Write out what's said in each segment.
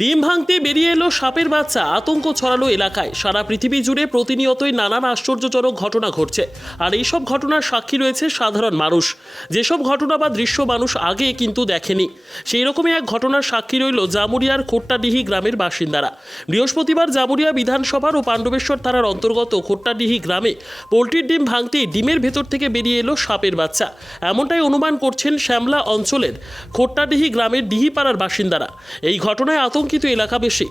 ডিম ভাঙতে বেরিয়ে এলো সাপের বাচ্চা, আতঙ্ক ছড়ালো এলাকায়। সারা পৃথিবী জুড়ে প্রতিনিয়তই নানান আশ্চর্যজনক ঘটনা ঘটছে। আর এইসব ঘটনার সাক্ষী রয়েছে সাধারণ মানুষ। যেসব ঘটনা বা দৃশ্য মানুষ আগে কিন্তু দেখেনি। সেই রকমই এক ঘটনার সাক্ষী রইল জামুরিয়ার খোট্টাডিহি গ্রামের বাসিন্দারা। বৃহস্পতিবার জামুরিয়া বিধানসভার ও পাণ্ডবেশ্বর থানার অন্তর্গত খোট্টাডিহি গ্রামে পোলট্রির ডিম ভাঙতেই ডিমের ভেতর থেকে বেরিয়ে এলো সাপের বাচ্চা। এমনটাই অনুমান করছেন শ্যামলা অঞ্চলের খোট্টাডিহি গ্রামের ডিহিপাড়ার বাসিন্দারা। এই ঘটনায় আতঙ্কিত এলাকা বেশি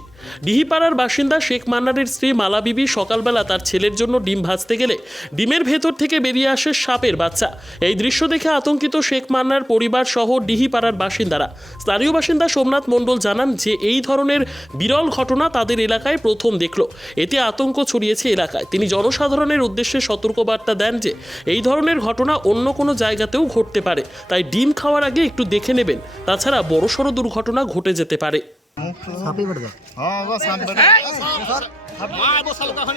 ডিহিপাড়ার বাসিন্দা শেখ মান্নারের স্ত্রী মালা বিবি সকালবেলা তার ছেলের জন্য ডিম ভাজতে গেলে ডিমের ভেতর থেকে বেরিয়ে আসে সাপের বাচ্চা। এই দৃশ্য দেখে আতঙ্কিত শেখ মান্নার পরিবার সহ ডিহিপাড়ার বাসিন্দারা। স্থানীয় বাসিন্দা সোমনাথ মণ্ডল জানান যে, এই ধরনের বিরল ঘটনা তাদের এলাকায় প্রথম দেখল। এতে আতঙ্ক ছড়িয়েছে এলাকায়। তিনি জনসাধারণের উদ্দেশ্যে সতর্কবার্তা দেন যে, এই ধরনের ঘটনা অন্য কোনো জায়গাতেও ঘটতে পারে। তাই ডিম খাওয়ার আগে একটু দেখে নেবেন। তাছাড়া বড়সড় দুর্ঘটনা ঘটে যেতে পারে। সাপই হ্যাঁ মা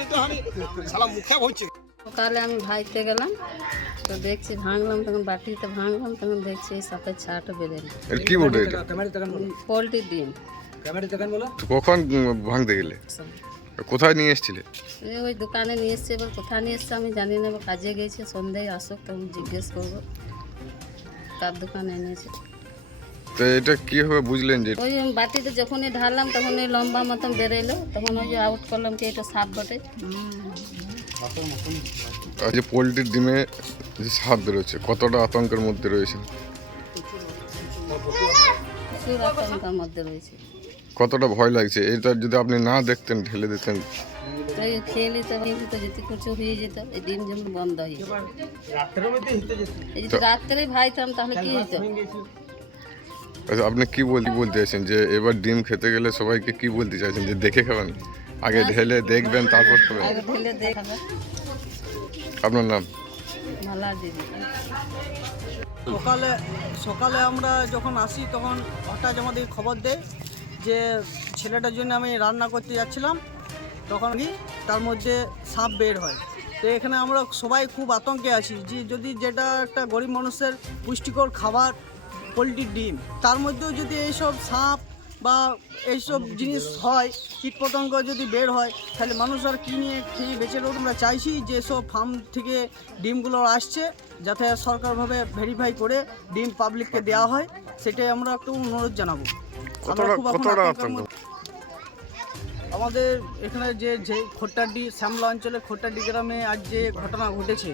তো আমি মুখে হচ্ছে সকালে আমি ভাইতে গেলাম তো দেখছি ভাঙলাম তখন বাটিতে ভাঙলাম তখন দেখছি এই সাপের ছাটা বেরোলো এর কি বটে এটা? পোলট্রি ডিম। কখন ভাঙতে গেলে? কোথায় নিয়ে এসেছিলে? এই ওই দোকানে নিয়ে এসছে এবার কোথায় নিয়ে এসছে আমি জানি না এবার কাজে গেছে সন্ধ্যায় আসুক তখন জিজ্ঞেস করব। তার দোকানে এনেছে। তো এটা কীভাবে বুঝলেন যে ওই বাটিতে যখনই ঢাললাম তখন ওই লম্বা মতন বেরোলো তখন ওই যে আউট করলাম কি এটা সাপ বটে। আজ যে পোলট্রির ডিমে যে সাপ বেরোচ্ছে কতটা আতঙ্কের মধ্যে রয়েছে? প্রচুর আতঙ্কের মধ্যে রয়েছে। কতটা ভয় লাগছে? এটা যদি আপনি না দেখতেন ঢেলে দিতেন। এই খেলি তো খেলি তো যেতে কিছু হয়ে যেত এই ডিম যেমন বন্ধ হয়ে যেত। এই যদি রাত্রে ভাইতাম তাহলে কি হতো আচ্ছা আপনি কি বলতে বলতে চাইছেন? যে এবার ডিম খেতে গেলে সবাইকে কি বলতে চাইছেন? যে দেখে খাবেন? আগে ঢেলে দেখবেন তারপর খাবেন? আগে ঢেলে দেখাবে আপনার নাম? মালা দিদি। সকালে সকালে আমরা যখন আসি তখন হঠাৎ আমাদের খবর দেয় যে ছেলেটার জন্য আমি রান্না করতে যাচ্ছিলাম। তখন কি তার মধ্যে সাপ বের হয়। তো এখানে আমরা সবাই খুব আতঙ্কে আছি যে যদি যেটা একটা গরিব মানুষের পুষ্টিকর খাবার পোলট্রির ডিম তার মধ্যেও যদি এইসব সাপ বা এইসব জিনিস হয় কীটপতঙ্গ যদি বের হয় তাহলে মানুষ আর কী নিয়ে খেয়ে বেঁচে রোগ? আমরা চাইছি যে সব ফার্ম থেকে ডিমগুলো আসছে যাতে সরকারভাবে ভেরিফাই করে ডিম পাবলিককে দেওয়া হয়। সেটাই আমরা একটু অনুরোধ জানাব। আমাদের এখানে যে যে খোট্টাডি শ্যামলা অঞ্চলে খোট্টাডি গ্রামে আজ যে ঘটনা ঘটেছে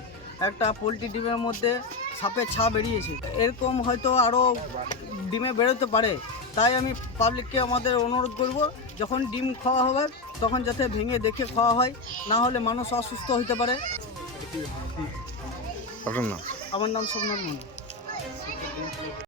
একটা পোলট্রি ডিমের মধ্যে সাপের ছা বেরিয়েছে। এরকম হয়তো আরও ডিমে বেরোতে পারে। তাই আমি পাবলিককে আমাদের অনুরোধ করব যখন ডিম খাওয়া হবে তখন যাতে ভেঙে দেখে খাওয়া হয় না হলে মানুষ অসুস্থ হতে পারে। আপনার নাম? আমার নাম সোমনাথ মন্ডল